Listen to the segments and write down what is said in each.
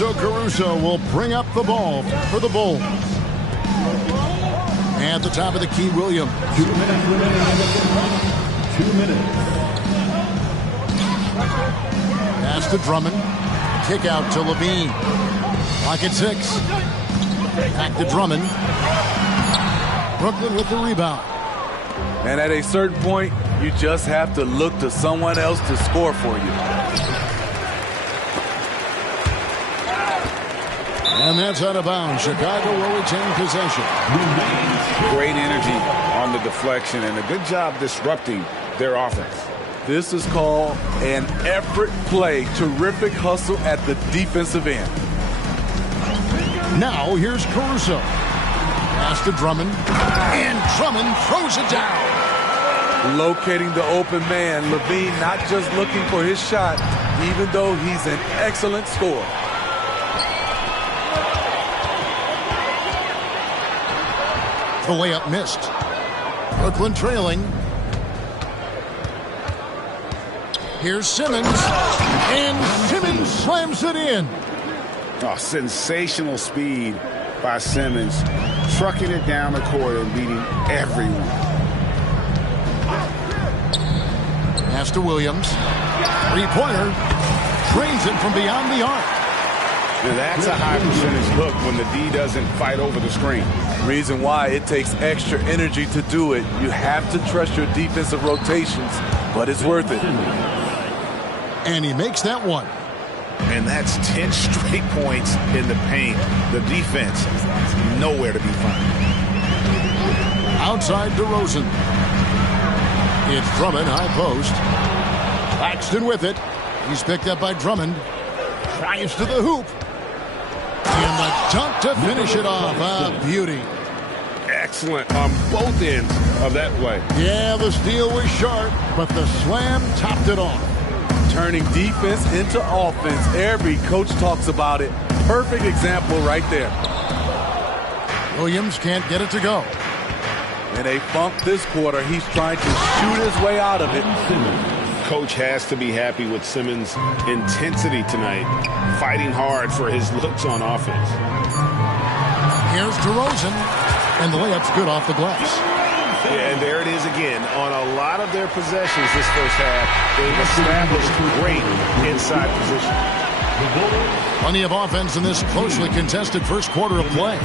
So Caruso will bring up the ball for the Bulls. At the top of the key, Williams. 2 minutes remaining in the game. 2 minutes. Pass to Drummond. Kick out to Levine. Clock at 6. Back to Drummond. Brooklyn with the rebound. And at a certain point, you just have to look to someone else to score for you. And that's out of bounds. Chicago will retain possession. Great energy on the deflection and a good job disrupting their offense. This is called an effort play. Terrific hustle at the defensive end. Now here's Caruso. Pass to Drummond. And Drummond throws it down. Locating the open man. Levine not just looking for his shot, even though he's an excellent scorer. The layup missed. Brooklyn trailing. Here's Simmons. And Simmons slams it in. Oh, sensational speed by Simmons. Trucking it down the court and beating everyone. Pass to Williams. Three-pointer. Drains it from beyond the arc. Now that's a high percentage look when the D doesn't fight over the screen. Reason why it takes extra energy to do it. You have to trust your defensive rotations, but it's worth it. And he makes that one. And that's 10 straight points in the paint. The defense is nowhere to be found. Outside DeRozan. It's Drummond, high post. Claxton with it. He's picked up by Drummond. Drives to the hoop. And the dunk to finish it off. A beauty. Excellent on both ends of that play. Yeah, the steal was sharp, but the slam topped it off. Turning defense into offense. Every coach talks about it. Perfect example right there. Williams can't get it to go. In a funk this quarter, he's trying to shoot his way out of it. Coach has to be happy with Simmons' intensity tonight, fighting hard for his looks on offense. Here's DeRozan, and the layup's good off the glass. Yeah, and there it is again. On a lot of their possessions this first half, they've established great inside position. Plenty of offense in this closely contested first quarter of play.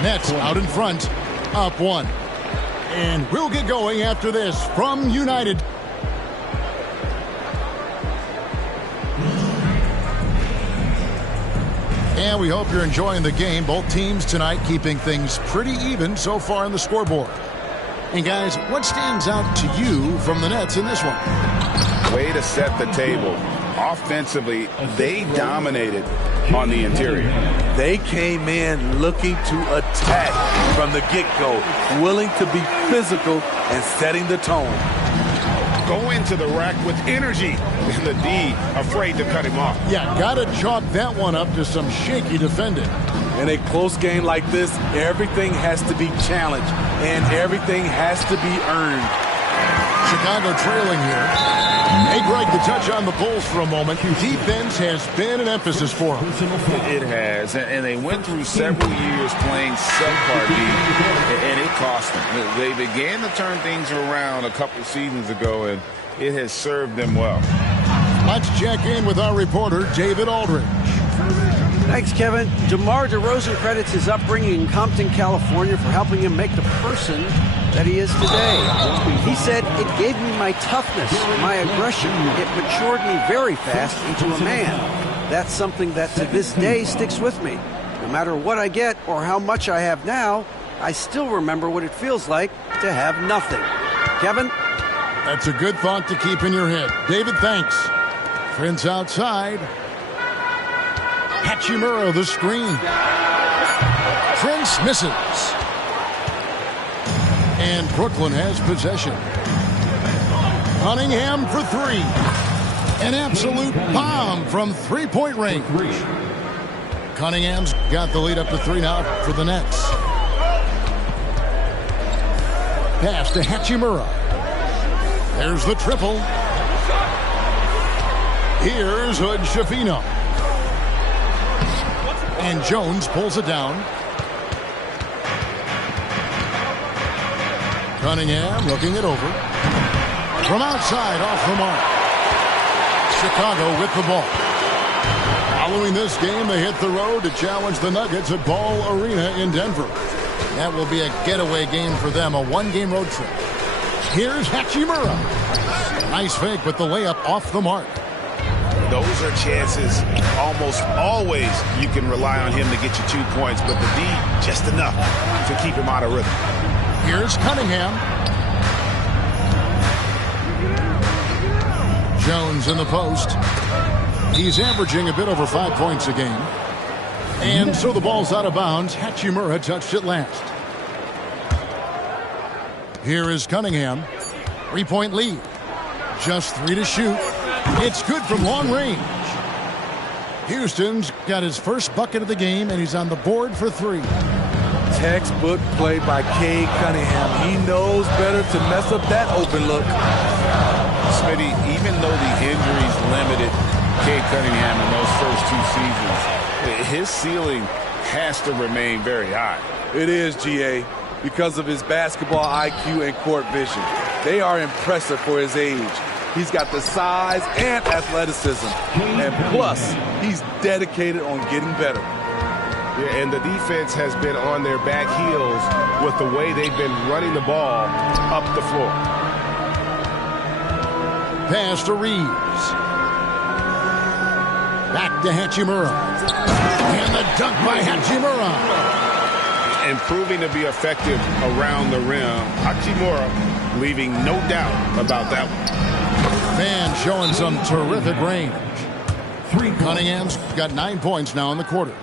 Nets out in front, up 1. And we'll get going after this from United. And we hope you're enjoying the game. Both teams tonight keeping things pretty even so far on the scoreboard. And guys, what stands out to you from the Nets in this one? Way to set the table. Offensively, they dominated on the interior. They came in looking to attack from the get-go, willing to be physical and setting the tone. Go into the rack with energy, and the D afraid to cut him off. Yeah, gotta chalk that one up to some shaky defending. In a close game like this, everything has to be challenged, and everything has to be earned. Chicago trailing here. Hey, Greg, to touch on the Bulls for a moment, defense has been an emphasis for them. It has, and they went through several years playing subpar D, and it cost them. They began to turn things around a couple seasons ago, and it has served them well. Let's check in with our reporter, David Aldridge. Thanks, Kevin. DeMar DeRozan credits his upbringing in Compton, California for helping him make the person that he is today. He said, "It gave me my toughness, my aggression. It matured me very fast into a man. That's something that to this day sticks with me. No matter what I get or how much I have now, I still remember what it feels like to have nothing." Kevin? That's a good thought to keep in your head. David, thanks. Prince outside. Hachimura, the screen. Prince misses. And Brooklyn has possession. Cunningham for 3. An absolute bomb from three-point range. Cunningham's got the lead up to 3 now for the Nets. Pass to Hachimura. There's the triple. Here's Hood Schifino. And Jones pulls it down. Cunningham looking it over. From outside, off the mark. Chicago with the ball. Following this game, they hit the road to challenge the Nuggets at Ball Arena in Denver. That will be a getaway game for them, a one-game road trip. Here's Hachimura. Nice fake with the layup off the mark. Those are chances almost always you can rely on him to get you 2 points, but the D just enough to keep him out of rhythm. Here's Cunningham. Jones in the post. He's averaging a bit over 5 points a game. And so the ball's out of bounds. Hachimura touched it last. Here is Cunningham. 3-point lead. Just 3 to shoot. It's good from long range. Houston's got his first bucket of the game, and he's on the board for 3. Textbook play by Cade Cunningham. He knows better to mess up that open look. Smitty, even though the injuries limited Cade Cunningham in those first 2 seasons, his ceiling has to remain very high. It is, GA, because of his basketball IQ and court vision. They are impressive for his age. He's got the size and athleticism. And plus, he's dedicated on getting better. Yeah, and the defense has been on their back heels with the way they've been running the ball up the floor. Pass to Reeves. Back to Hachimura. And the dunk by Hachimura. And proving to be effective around the rim. Hachimura leaving no doubt about that one. Fan showing some terrific range. Cunningham's got 9 points now in the quarter.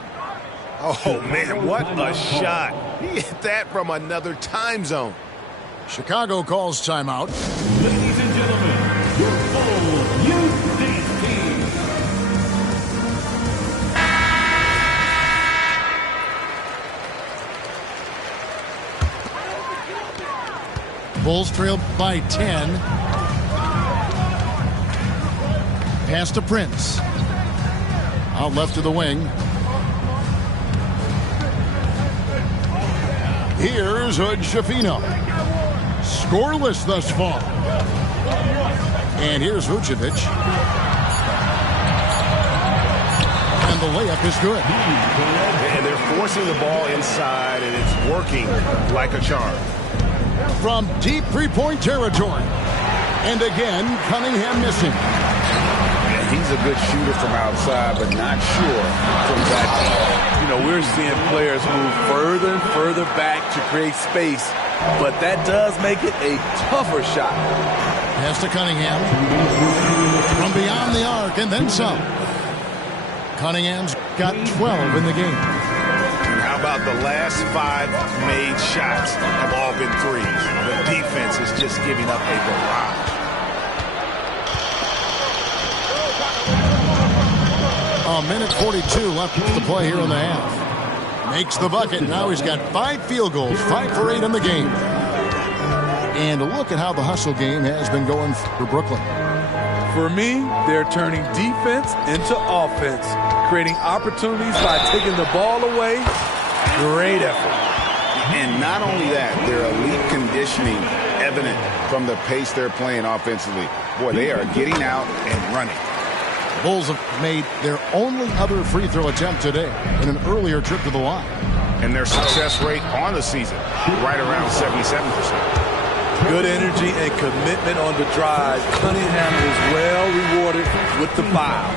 Oh, man, what a shot. He hit that from another time zone. Chicago calls timeout. Ladies and gentlemen, your full youth dance team. Bulls trail by 10. Pass to Prince. Out left to the wing. Here's Hood Schifino. Scoreless thus far. And here's Vucevic. And the layup is good. And they're forcing the ball inside, and it's working like a charm. From deep three-point territory. And again, Cunningham missing. He's a good shooter from outside, but not sure from back. You know, we're seeing players move further and further back to create space, but that does make it a tougher shot. Pass to Cunningham. From beyond the arc, and then some. Cunningham's got 12 in the game. How about the last 5 made shots have all been threes? The defense is just giving up a barrage. A minute 42 left to play here in the half. Makes the bucket. Now he's got 5 field goals, 5 for 8 in the game. And look at how the hustle game has been going for Brooklyn. For me, they're turning defense into offense, creating opportunities by taking the ball away. Great effort. And not only that, their elite conditioning evident from the pace they're playing offensively. Boy, they are getting out and running. Bulls have made their only other free throw attempt today in an earlier trip to the line. And their success rate on the season, right around 77%. Good energy and commitment on the drive. Cunningham is well rewarded with the foul.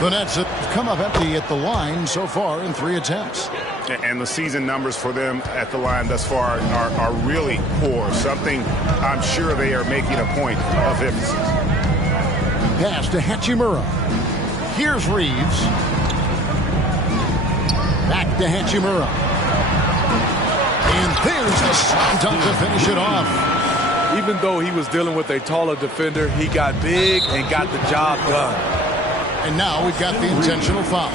The Nets have come up empty at the line so far in 3 attempts. And the season numbers for them at the line thus far are really poor. Something I'm sure they are making a point of emphasis. Pass to Hachimura. Here's Reeves. Back to Hachimura. And there's the slam dunk to finish it off. Even though he was dealing with a taller defender, he got big and got the job done. And now we've got the intentional foul.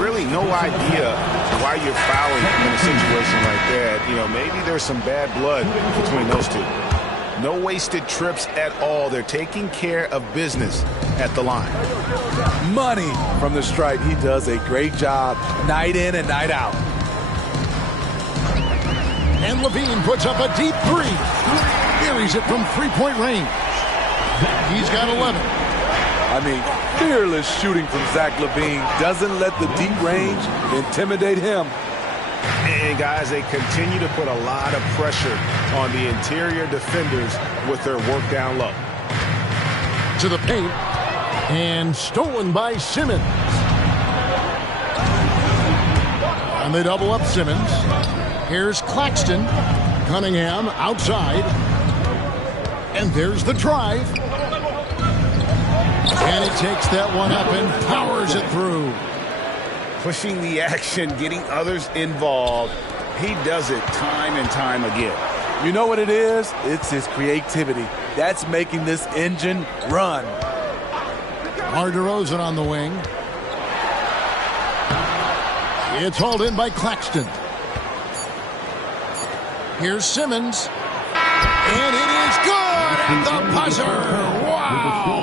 Really no idea why you're fouling in a situation like that. You know, maybe there's some bad blood between those two. No wasted trips at all. They're taking care of business at the line. Money from the stripe. He does a great job night in and night out. And LaVine puts up a deep three. Buries it from three-point range. He's got 11. I mean, fearless shooting from Zach LaVine. Doesn't let the deep range intimidate him. And guys, they continue to put a lot of pressure on the interior defenders with their work down low. To the paint. And stolen by Simmons. And they double up Simmons. Here's Claxton. Cunningham outside. And there's the drive. And he takes that one up and powers it through. Pushing the action, getting others involved. He does it time and time again. You know what it is? It's his creativity. That's making this engine run. DeRozan on the wing. It's hauled in by Claxton. Here's Simmons. And it is good at the buzzer. Wow.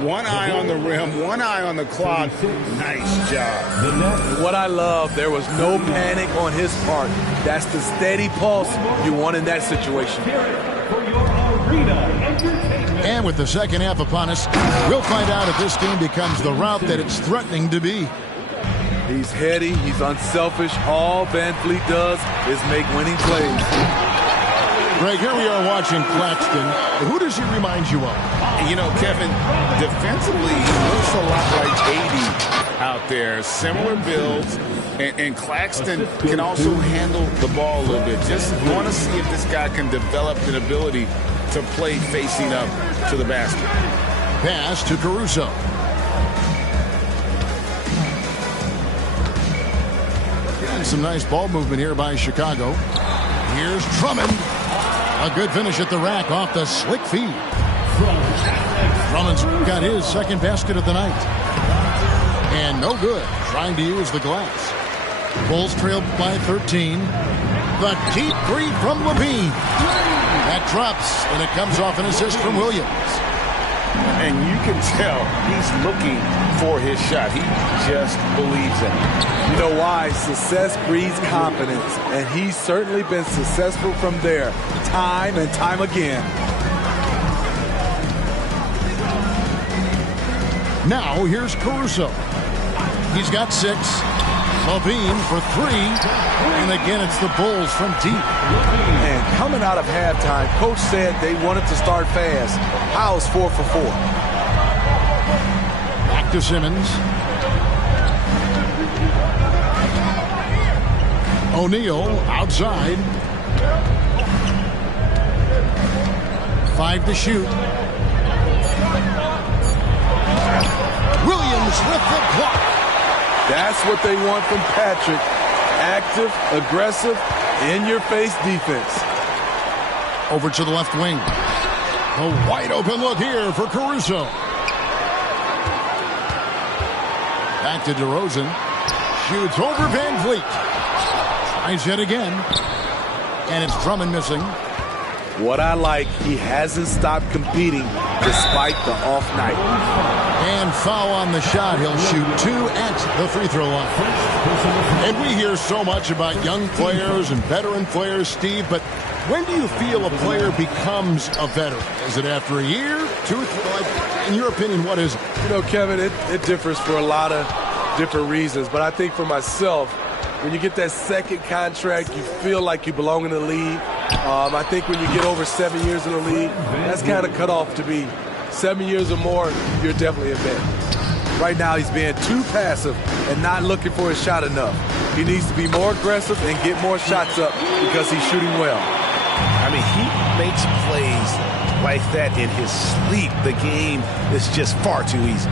One eye on the rim, one eye on the clock. Nice job. What I love, there was no panic on his part. That's the steady pulse you want in that situation. And with the second half upon us, we'll find out if this game becomes the route that it's threatening to be. He's heady, he's unselfish. All Van Fleet does is make winning plays. Greg, here we are watching Claxton. Who does he remind you of? You know, Kevin, defensively, he looks a lot like AD out there. Similar builds. And Claxton can also handle the ball a little bit. Just want to see if this guy can develop an ability to play facing up to the basket. Pass to Caruso. And some nice ball movement here by Chicago. Here's Drummond. A good finish at the rack off the slick feed. Drummond's got his second basket of the night. And no good. Trying to use the glass. Bulls trailed by 13. The deep three from LaVine. That drops, and it comes off an assist from Williams. And you can tell he's looking for his shot. He just believes in it. You know why? Success breeds confidence, and he's certainly been successful from there, time and time again. Now here's Caruso. He's got 6. LaVine for 3. And again, it's the Bulls from deep. And coming out of halftime, Coach said they wanted to start fast. How's 4 for 4? Back to Simmons. O'Neal outside. 5 to shoot. Williams with the block. That's what they want from Patrick. Active, aggressive, in-your-face defense. Over to the left wing. A wide open look here for Caruso. Back to DeRozan. Shoots over Van Fleet. Tries yet again. And it's Drummond missing. What I like, he hasn't stopped competing despite the off night. And foul on the shot. He'll shoot 2 at the free throw line. And we hear so much about young players and veteran players, Steve, but when do you feel a player becomes a veteran? Is it after a year, 2, like, in your opinion, what is it? You know, Kevin, it differs for a lot of different reasons, but I think for myself, when you get that second contract, you feel like you belong in the league. I think when you get over 7 years in the league, that's kind of cut off to be 7 years or more, you're definitely a vet. Right now, he's being too passive and not looking for his shot enough. He needs to be more aggressive and get more shots up because he's shooting well. I mean, he makes plays like that in his sleep. The game is just far too easy.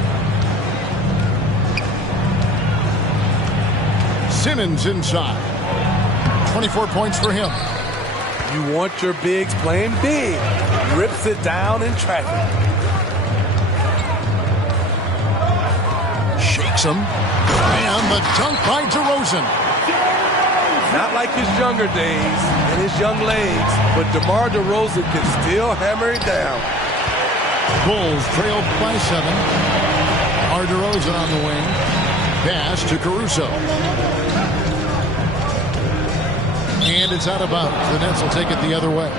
Simmons inside. 24 points for him. You want your bigs playing big. Rips it down in traffic. Shakes him. And the dunk by DeRozan. Not like his younger days and his young legs, but DeMar DeRozan can still hammer it down. Bulls trail by 7. DeMar DeRozan on the wing. Pass to Caruso. And it's out of bounds. The Nets will take it the other way.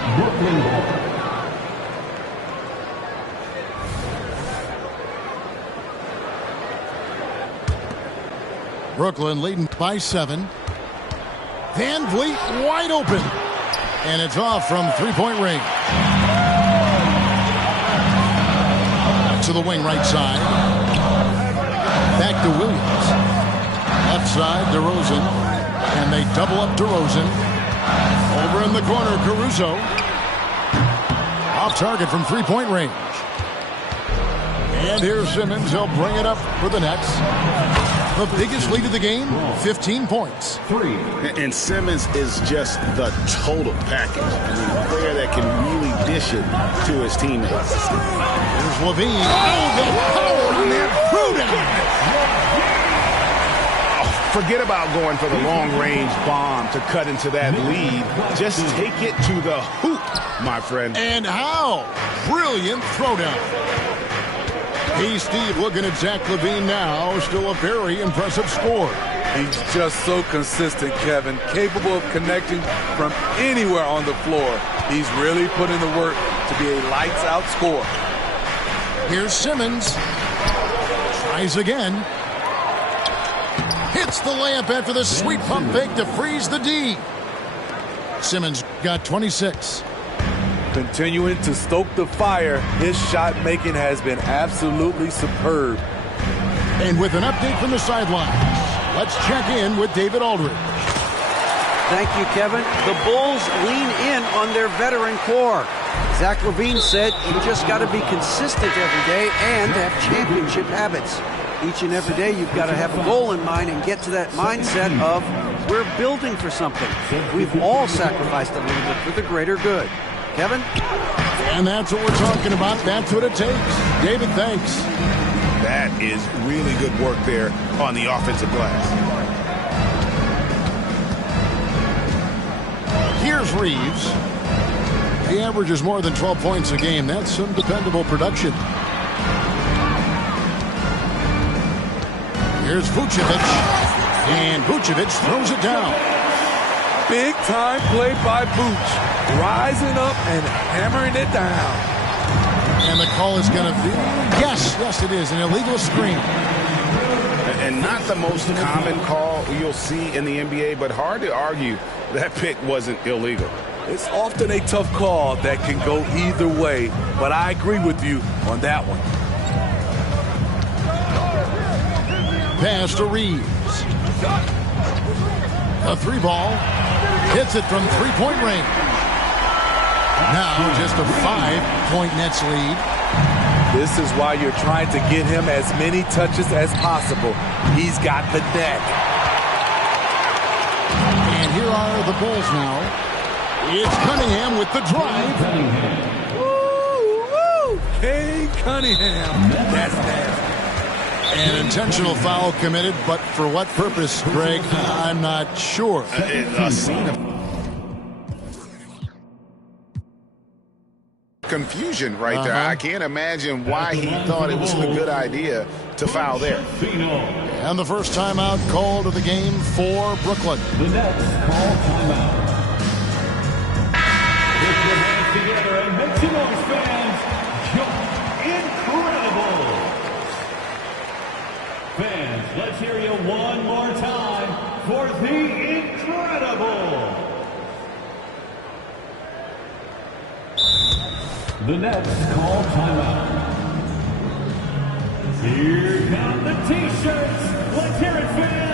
Brooklyn leading by 7. Van Vliet wide open. And it's off from three-point range. To the wing right side. Back to Williams. Left side, DeRozan. And they double up DeRozan. Over in the corner, Caruso. Off target from three-point range. And here's Simmons. He'll bring it up for the Nets. The biggest lead of the game, 15 points. And Simmons is just the total package. I mean, a player that can really dish it to his teammates. Here's Levine. Oh, the power on that Pruden. Forget about going for the long-range bomb to cut into that lead. Just take it to the hoop, my friend. And how? Brilliant throwdown. Hey, Steve, looking at Zach LaVine now. Still a very impressive score. He's just so consistent, Kevin. Capable of connecting from anywhere on the floor. He's really put in the work to be a lights-out scorer. Here's Simmons. Tries again. Hits the layup after the sweet pump fake to freeze the D. Simmons got 26. Continuing to stoke the fire, his shot making has been absolutely superb. And with an update from the sidelines, let's check in with David Aldridge. Thank you, Kevin. The Bulls lean in on their veteran core. Zach LaVine said you just got to be consistent every day and have championship habits. Each and every day you've got to have a goal in mind and get to that mindset of we're building for something. We've all sacrificed a little bit for the greater good. Kevin? And that's what we're talking about. That's what it takes. David, thanks. That is really good work there on the offensive glass. Here's Reeves. He averages more than 12 points a game. That's some dependable production. Here's Vucevic. And Vucevic throws it down. Big time play by Vooch. Rising up and hammering it down. And the call is going to be, yes, it is, an illegal screen. And not the most common call you'll see in the NBA, but hard to argue that pick wasn't illegal. It's often a tough call that can go either way, but I agree with you on that one. Pass to Reeves. A three ball. Hits it from three-point range. Now just a 5-point Nets lead. This is why you're trying to get him as many touches as possible. He's got the net. And here are the Bulls now. It's Cunningham with the drive. Woo! Hey, Cunningham. That's nasty. An intentional foul committed, but for what purpose, Greg? I'm not sure. A scene of confusion right there. I can't imagine why he thought it was a good idea to foul there. And the first timeout called of the game for Brooklyn. The Nets call timeout. Put your hands together and make some noise, fans. Incredible. Fans, let's hear you one more time for the incredible. The Nets call timeout. Here come the T-shirts. Let's hear it, fans.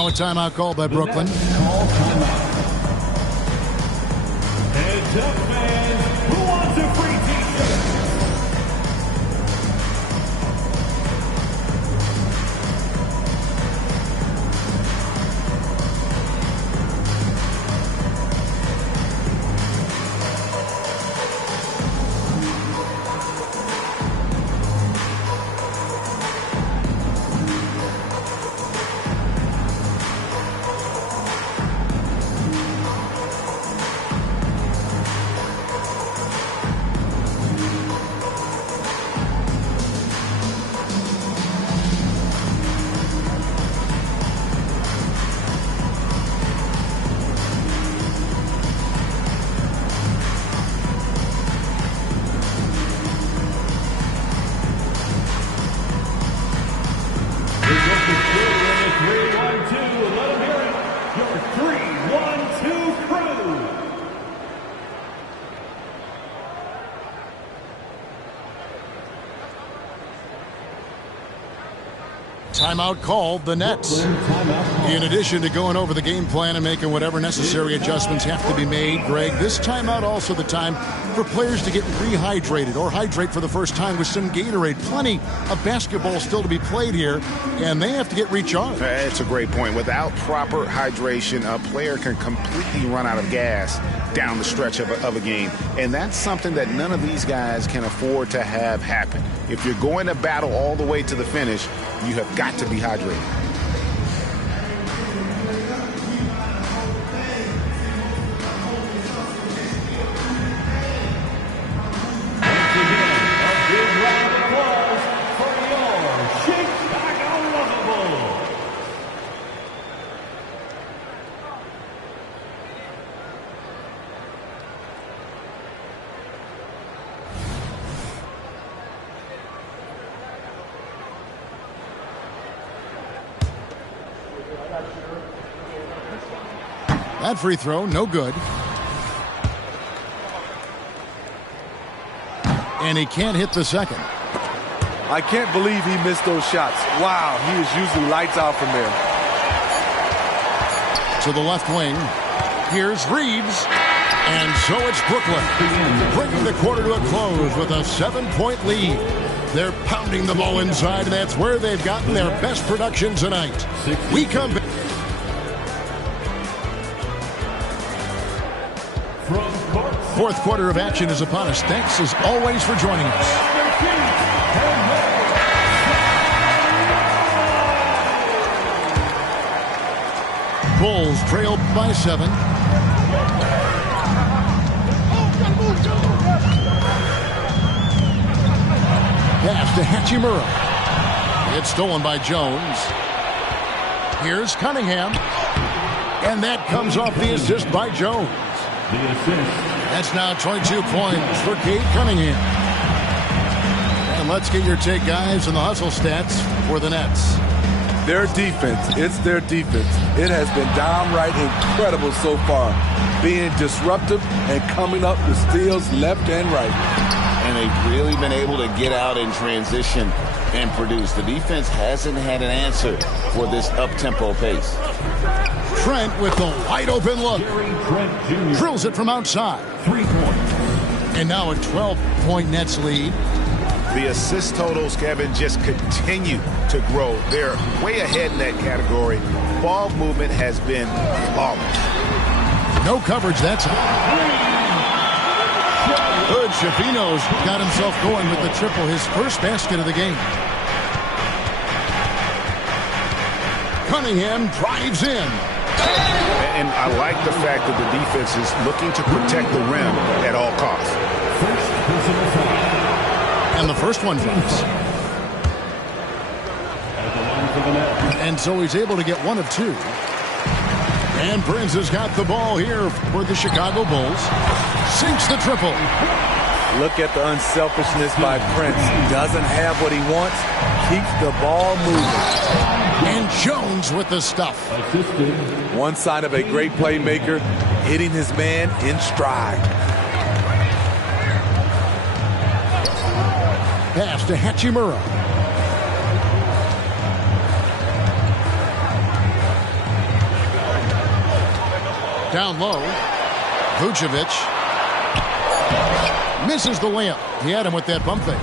Now a timeout called by Brooklyn. Call timeout. Heads up, fans. Who wants a free t-shirt? Timeout called the Nets. In addition to going over the game plan and making whatever necessary adjustments have to be made, Greg, this timeout also the time for players to get rehydrated or hydrate for the first time with some Gatorade. Plenty of basketball still to be played here, and they have to get recharged. That's a great point. Without proper hydration, a player can completely run out of gas down the stretch of a game. And that's something that none of these guys can afford to have happen. If you're going to battle all the way to the finish, you have got to be hydrated. That free throw, no good. And he can't hit the second. I can't believe he missed those shots. Wow, he is usually lights out from there. To the left wing. Here's Reeves. And so it's Brooklyn, bringing the quarter to a close with a 7-point lead. They're pounding the ball inside, and that's where they've gotten their best production tonight. We come back. Fourth quarter of action is upon us. Thanks as always for joining us. Bulls trail by 7. Pass to Hachimura. It's stolen by Jones. Here's Cunningham. And that comes off the assist by Jones. That's now 22 points for Cade Cunningham. And let's get your take, guys, on the hustle stats for the Nets. Their defense, it's their defense. It has been downright incredible so far, being disruptive and coming up with steals left and right. And they've really been able to get out in transition and produce. The defense hasn't had an answer for this up-tempo pace. Trent with the wide-open look. Drills it from outside. 3 points. And now a 12-point Nets lead. The assist totals, Kevin, just continue to grow. They're way ahead in that category. Ball movement has been flawless. No coverage that time. Good. Shafino's got himself going with the triple, his first basket of the game. Cunningham drives in. And I like the fact that the defense is looking to protect the rim at all costs. And the first one drops. And so he's able to get 1 of 2. And Prince has got the ball here for the Chicago Bulls. Sinks the triple. Look at the unselfishness by Prince. Doesn't have what he wants. Keeps the ball moving. And Jones with the stuff. One sign of a great playmaker, hitting his man in stride. Pass to Hachimura. Down low. Vucevic misses the layup. He had him with that bump fake.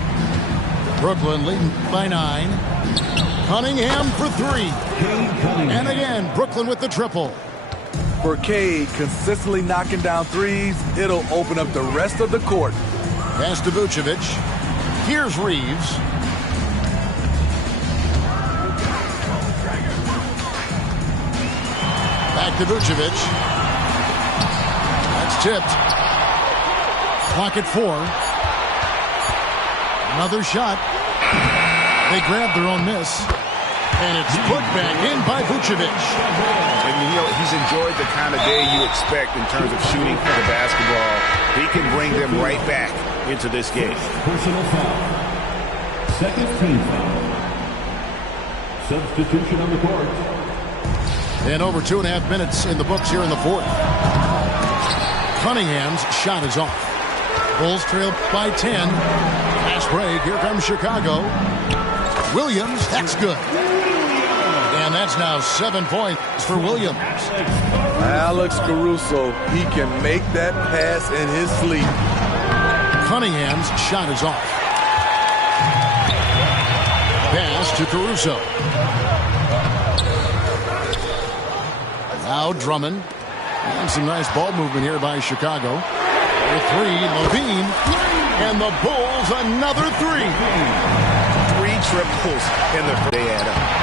Brooklyn leading by 9. Cunningham for 3. And again, Brooklyn with the triple. For Cade, consistently knocking down threes, it'll open up the rest of the court. Pass to Vucevic. Here's Reeves. Back to Vucevic. That's tipped. Clock at 4. Another shot. They grab their own miss. And it's put back in by Vucevic. And, you know, he's enjoyed the kind of day you expect in terms of shooting the basketball. He can bring them right back into this game. Personal foul. Second team foul. Substitution on the court. And over 2.5 minutes in the books here in the fourth. Cunningham's shot is off. Bulls trail by 10. Fast break. Here comes Chicago. Williams, that's good. And that's now 7 points for Williams. Alex Caruso, he can make that pass in his sleep. Cunningham's shot is off. Pass to Caruso. Now Drummond. And some nice ball movement here by Chicago. With 3, Levine. And the Bulls another 3. 3 triples in the day add up.